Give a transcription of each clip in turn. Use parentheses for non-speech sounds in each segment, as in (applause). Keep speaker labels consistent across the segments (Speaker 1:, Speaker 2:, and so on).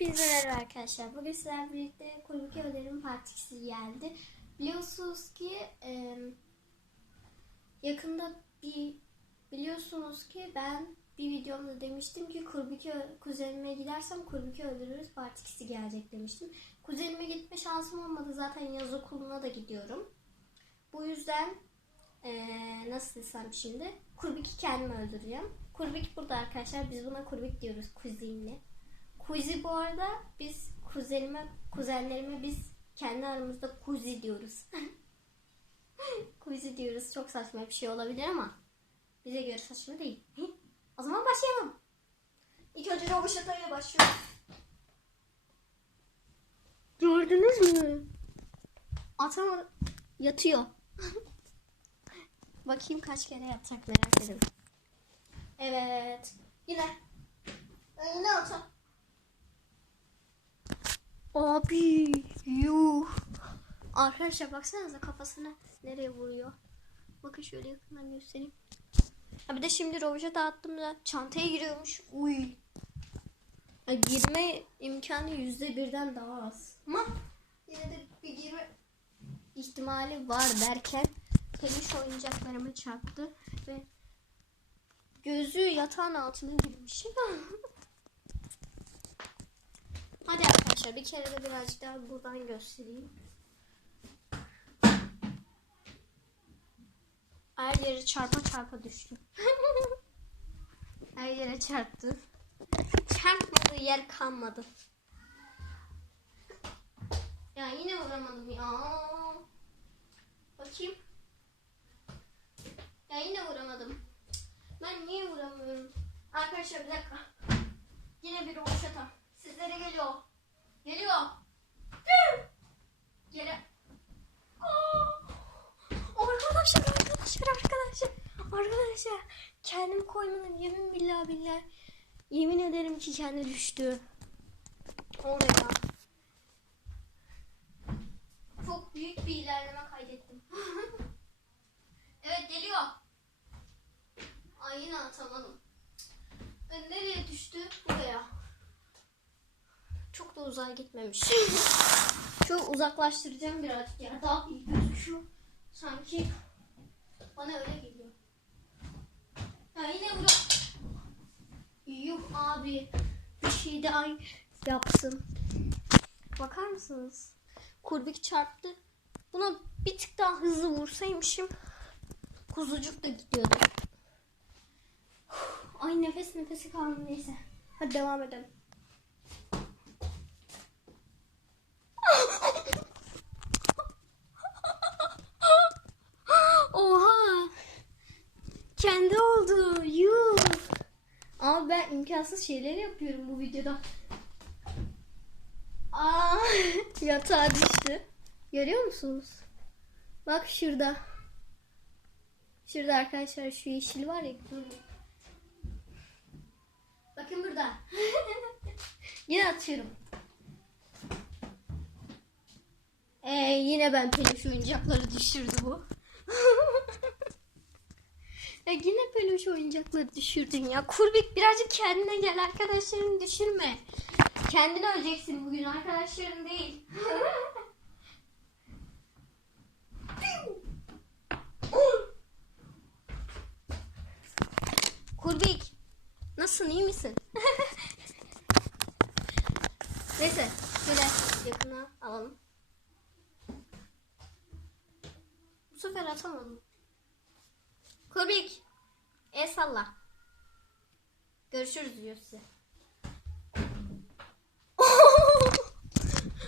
Speaker 1: Hepinize merhaba arkadaşlar. Bugün sizlerle birlikte Kulübük Öder'in partisi geldi. Biliyorsunuz ki e, yakında bir biliyorsunuz ki ben bir videomda demiştim ki Kurbük'e kuzenime gidersem Kurbük'ü öldürürüz partisi gelecek demiştim. Kuzenime gitme şansım olmadı. Zaten yaz okuluna da gidiyorum. Bu yüzden e, nasıl desem şimdi Kurbük'ü kendim öldüreceğim. Kurbük burada arkadaşlar. Biz buna Kurbük diyoruz kuzinli. Kuzi bu arada biz kuzenime, kuzenlerime biz kendi aramızda kuzi diyoruz. (laughs) kuzi diyoruz. Çok saçma bir şey olabilir ama bize göre saçma değil. (laughs) o zaman başlayalım. İlk önce Roboşata'ya başlıyoruz. Gördünüz mü? Atamadı. Yatıyor. (laughs) Bakayım kaç kere yatacak merak ediyorum. Evet. Yine. Yine atalım. Abi yuh. Arkadaşlar baksanıza kafasına nereye vuruyor. Bakın şöyle yakından göstereyim. Ha bir de şimdi rovaja dağıttığımda çantaya giriyormuş. Uy. Ya girme imkanı yüzde birden daha az. Ama yine de bir girme ihtimali var derken peluş oyuncaklarıma çarptı ve gözü yatağın altına girmiş. (laughs) Hadi arkadaşlar bir kere de birazcık daha buradan göstereyim. Her yere çarpa çarpa düştü. Her yere çarptı. Çarpmadığı yer kalmadı. Ya yine vuramadım ya. Bakayım. Ya yine vuramadım. Ben niye vuramıyorum? Arkadaşlar bir dakika. Yine bir roşata. Sizlere. Geliyor. Gele. Aa! Arkadaşlar arkadaşlar arkadaşlar. Arkadaşlar kendim koymadım billah. Yemin ederim ki kendi düştü. Oraya. Çok büyük bir ilerleme kaydettim. (laughs) evet geliyor. Ay yine atamadım. Ben nereye düştü? Buraya. Çok da uzağa gitmemiş. (laughs) Şu uzaklaştıracağım birazcık ya. Daha iyi gözüküyor. Sanki bana öyle geliyor. Ya yine bura... Abi. Bir şey daha yapsın. Bakar mısınız? Kurbik çarptı. Buna bir tık daha hızlı vursaymışım. Kuzucuk da gidiyordu. Ay nefes nefesi kaldı neyse. Hadi devam edelim. Oha. Kendi oldu. Yuh. Ama ben imkansız şeyler yapıyorum bu videoda. Aa, (laughs) yatağa düştü. Görüyor musunuz? Bak şurada. Şurada arkadaşlar şu yeşil var ya. Durun. Bakın burada. (laughs) Yine atıyorum. Ee, yine ben peluş oyuncakları düşürdü bu. (laughs) ya yine peluş oyuncakları düşürdün ya. Kurbik birazcık kendine gel arkadaşlarını düşürme. Kendin öleceksin bugün arkadaşların değil. Kurbik. Nasılsın iyi misin? Neyse şöyle yakına alalım. Bu sefer atamadım. Kurbik. El salla. Görüşürüz diyor size. (laughs)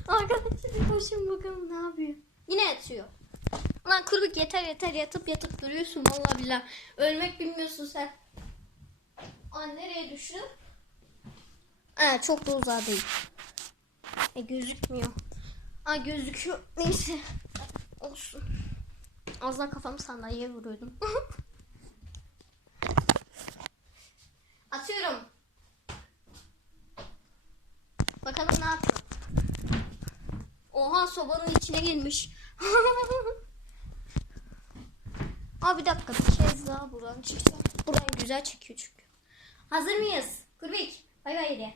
Speaker 1: Arkadaşlar koşun bakalım ne yapıyor. Yine yatıyor. Ulan kurbik yeter yeter yatıp yatıp duruyorsun vallahi billah. Ölmek bilmiyorsun sen. Aa nereye düştü? Aa çok da uzağa değil. E gözükmüyor. Aa gözüküyor. Neyse. Olsun. Az daha kafamı sandalyeye vuruyordum. (laughs) sobanın içine girmiş. (laughs) Aa bir dakika bir kez daha buradan çıkacağım. Buradan güzel çekiyor çünkü. Hazır mıyız? Kurbik. Bay bay de.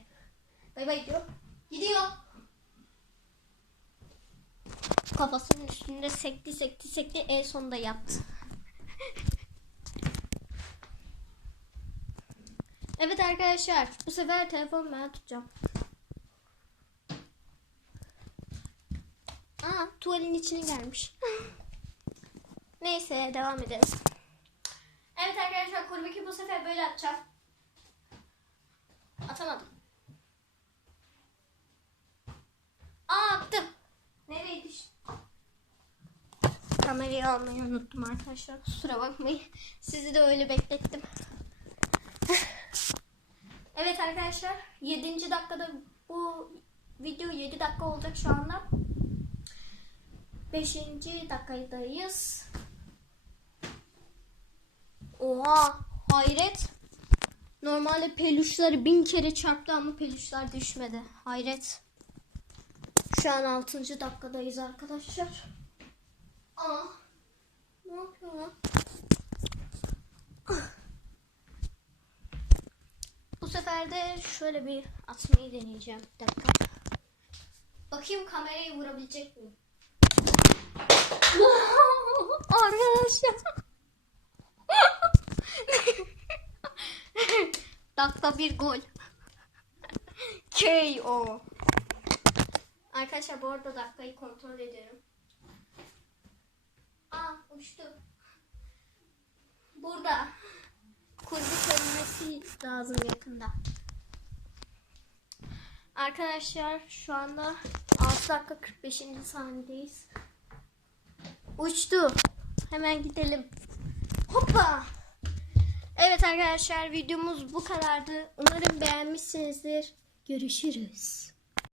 Speaker 1: Bay bay diyor. Gidiyor. Kafasının üstünde sekti sekti sekti en sonunda yattı. (laughs) evet arkadaşlar bu sefer telefonu ben tutacağım. Aa tuvalin içine gelmiş. Neyse devam ederiz. Evet arkadaşlar kurbiki bu sefer böyle atacağım. Atamadım. Aa attım. Nereye düştü? Kamerayı almayı unuttum arkadaşlar. Kusura bakmayın. Sizi de öyle beklettim. evet arkadaşlar. 7. dakikada bu video 7 dakika olacak şu anda. 5. dakikadayız. Oha hayret. Normalde peluşları bin kere çarptı ama peluşlar düşmedi. Hayret. Şu an 6. dakikadayız arkadaşlar. Aa, ne yapıyor lan? Bu sefer de şöyle bir atmayı deneyeceğim. Bir dakika. Bakayım kamerayı vurabilecek miyim? Arkadaşlar. Dakika bir gol. KO. Arkadaşlar bu arada dakikayı kontrol ediyorum. Aa uçtu. Burada. Kurgu ölmesi lazım yakında. Arkadaşlar şu anda 6 dakika 45. saniyedeyiz. Uçtu. Hemen gidelim. Hoppa. Evet arkadaşlar videomuz bu kadardı. Umarım beğenmişsinizdir. Görüşürüz.